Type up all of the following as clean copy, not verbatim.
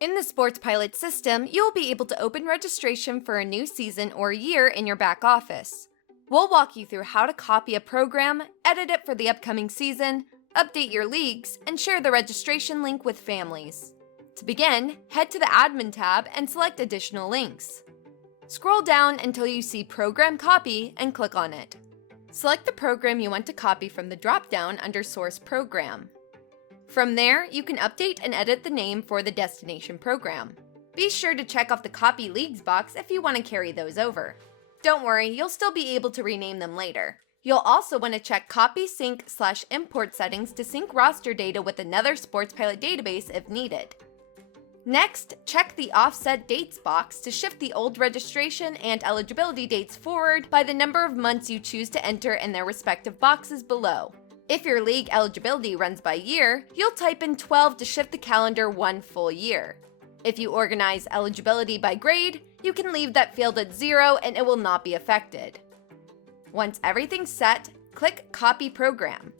In the SportsPilot system, you'll be able to open registration for a new season or year in your back office. We'll walk you through how to copy a program, edit it for the upcoming season, update your leagues, and share the registration link with families. To begin, head to the Admin tab and select Additional Links. Scroll down until you see Program Copy and click on it. Select the program you want to copy from the drop-down under Source Program. From there, you can update and edit the name for the destination program. Be sure to check off the Copy Leagues box if you want to carry those over. Don't worry, you'll still be able to rename them later. You'll also want to check Copy Sync/Import settings to sync roster data with another SportsPilot database if needed. Next, check the Offset Dates box to shift the old registration and eligibility dates forward by the number of months you choose to enter in their respective boxes below. If your league eligibility runs by year, you'll type in 12 to shift the calendar one full year. If you organize eligibility by grade, you can leave that field at 0 and it will not be affected. Once everything's set, click Copy Program.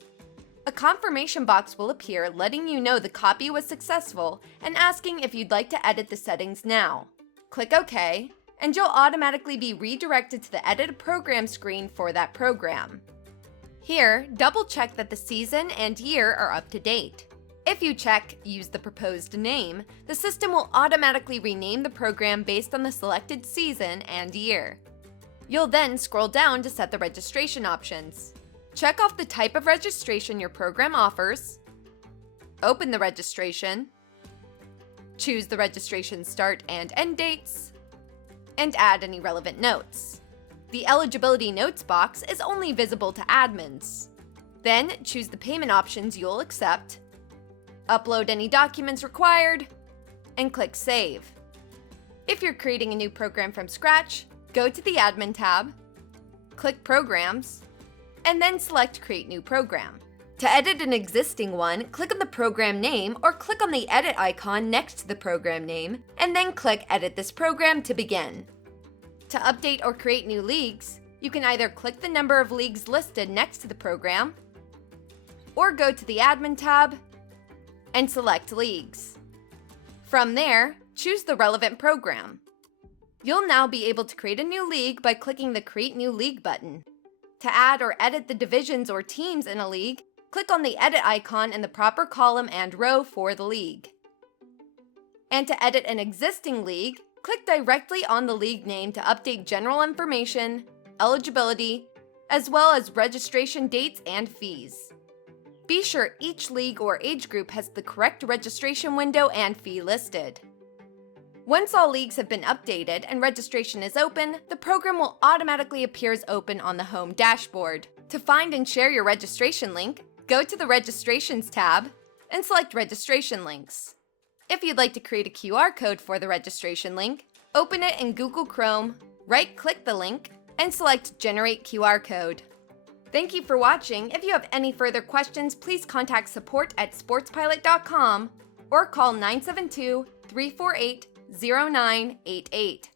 A confirmation box will appear letting you know the copy was successful and asking if you'd like to edit the settings now. Click OK, and you'll automatically be redirected to the Edit a Program screen for that program. Here, double-check that the season and year are up to date. If you check Use the proposed name, the system will automatically rename the program based on the selected season and year. You'll then scroll down to set the registration options. Check off the type of registration your program offers, open the registration, choose the registration start and end dates, and add any relevant notes. The Eligibility Notes box is only visible to admins. Then choose the payment options you'll accept, upload any documents required, and click Save. If you're creating a new program from scratch, go to the Admin tab, click Programs, and then select Create New Program. To edit an existing one, click on the program name or click on the edit icon next to the program name, and then click Edit this program to begin. To update or create new leagues, you can either click the number of leagues listed next to the program, or go to the Admin tab and select Leagues. From there, choose the relevant program. You'll now be able to create a new league by clicking the Create New League button. To add or edit the divisions or teams in a league, click on the edit icon in the proper column and row for the league. And to edit an existing league, click directly on the league name to update general information, eligibility, as well as registration dates and fees. Be sure each league or age group has the correct registration window and fee listed. Once all leagues have been updated and registration is open, the program will automatically appear as open on the home dashboard. To find and share your registration link, go to the Registrations tab and select Registration Links. If you'd like to create a QR code for the registration link, open it in Google Chrome, right-click the link, and select Generate QR Code. Thank you for watching. If you have any further questions, please contact support@sportspilot.com or call 972-348-0988.